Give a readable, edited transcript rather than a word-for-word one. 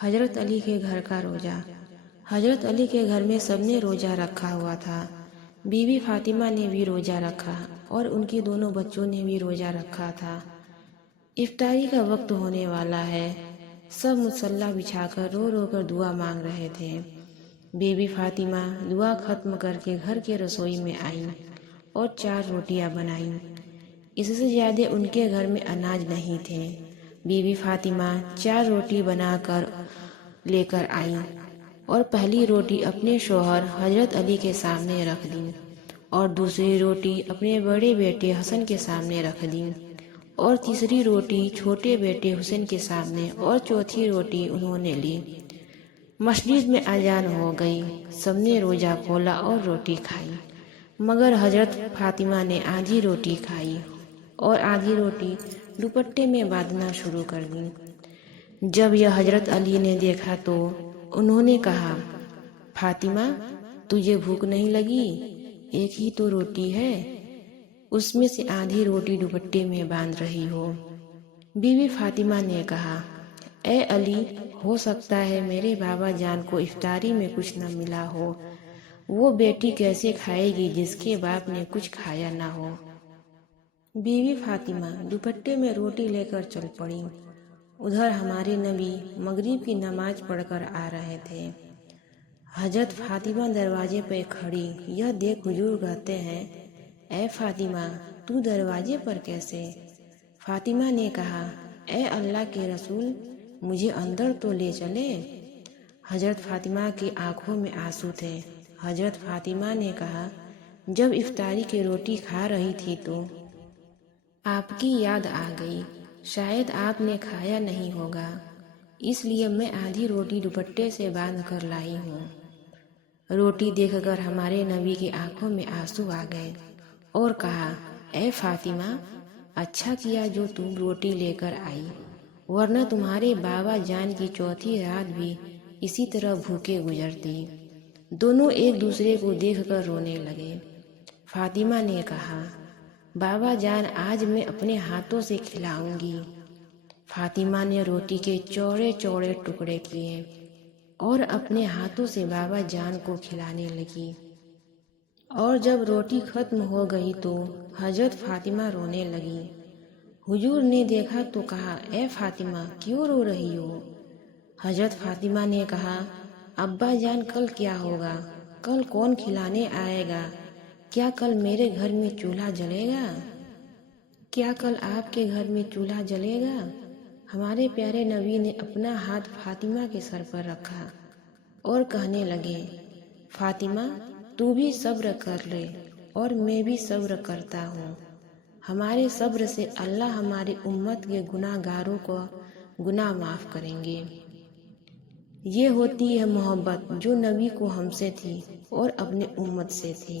حضرت علی کے گھر کا روزہ۔ حضرت علی کے گھر میں سب نے روزہ رکھا ہوا تھا۔ بی بی فاطمہ نے بھی روزہ رکھا اور ان کے دونوں بچوں نے بھی روزہ رکھا تھا۔ افطاری کا وقت ہونے والا ہے۔ سب مصلی بچھا کر رو رو کر دعا مانگ رہے تھے۔ بی بی فاطمہ دعا ختم کر کے گھر کے رسوئی میں آئیں اور 4 روٹیاں بنائیں۔ اس سے زیادہ ان کے گھر میں اناج نہیں تھے۔ بی بی فاطمہ 4 روٹی بنا کر لے کر آئیں اور پہلی روٹی اپنے شوہر حضرت علی کے سامنے رکھ دیں اور دوسری روٹی اپنے بڑے بیٹے حسن کے سامنے رکھ دیں اور تیسری روٹی چھوٹے بیٹے حسین کے سامنے اور چوتھی روٹی انہوں نے لی۔ مسجد میں اذان ہو گئی۔ سب نے روزہ کھولا اور روٹی کھائی، مگر حضرت فاطمہ نے آدھی روٹی کھائی اور آدھی روٹی دوپٹے میں باندھنا شروع کر دی۔ جب یہ حضرت علی نے دیکھا تو انہوں نے کہا، فاطمہ تجھے بھوک نہیں لگی؟ ایک ہی تو روٹی ہے، اس میں سے آدھی روٹی دوپٹے میں باندھ رہی ہو۔ بی بی فاطمہ نے کہا، اے علی، ہو سکتا ہے میرے بابا جان کو افطاری میں کچھ نہ ملا ہو۔ وہ بیٹی کیسے کھائے گی جس کے باپ نے کچھ کھایا نہ ہو؟ بی بی فاطمہ دوپٹے میں روٹی لے کر چل پڑیں۔ ادھر ہمارے نبی مغرب کی نماز پڑھ کر آ رہے تھے۔ حضرت فاطمہ دروازے پہ کھڑی یہ دیکھ حضور کہتے ہیں، اے فاطمہ تو دروازے پر کیسے؟ فاطمہ نے کہا، اے اللہ کے رسول، مجھے اندر تو لے چلے۔ حضرت فاطمہ کی آنکھوں میں آنسو تھے۔ حضرت فاطمہ نے کہا، جب افطاری کی روٹی کھا رہی تھی تو آپ کی یاد آ گئی، شاید آپ نے کھایا نہیں ہوگا، اس لیے میں آدھی روٹی دوپٹے سے باندھ کر لائی ہوں۔ روٹی دیکھ کر ہمارے نبی کی آنکھوں میں آنسو آ گئے اور کہا، اے فاطمہ اچھا کیا جو تم روٹی لے کر آئی، ورنہ تمہارے بابا جان کی چوتھی رات بھی اسی طرح بھوکے گزرتی۔ دونوں ایک دوسرے کو دیکھ کر رونے لگے۔ فاطمہ نے کہا، بابا جان آج میں اپنے ہاتھوں سے کھلاؤں گی۔ فاطمہ نے روٹی کے چوڑے چوڑے ٹکڑے کیے اور اپنے ہاتھوں سے بابا جان کو کھلانے لگی۔ اور جب روٹی ختم ہو گئی تو حضرت فاطمہ رونے لگی۔ حضور نے دیکھا تو کہا، اے فاطمہ کیوں رو رہی ہو؟ حضرت فاطمہ نے کہا، ابا جان کل کیا ہوگا؟ کل کون کھلانے آئے گا؟ کیا کل میرے گھر میں چولہا جلے گا؟ کیا کل آپ کے گھر میں چولہا جلے گا؟ ہمارے پیارے نبی نے اپنا ہاتھ فاطمہ کے سر پر رکھا اور کہنے لگے، فاطمہ تو بھی صبر کر لے اور میں بھی صبر کرتا ہوں۔ ہمارے صبر سے اللہ ہماری امت کے گناہ گاروں کو گناہ معاف کریں گے۔ یہ ہوتی ہے محبت جو نبی کو ہم سے تھی اور اپنے امت سے تھی۔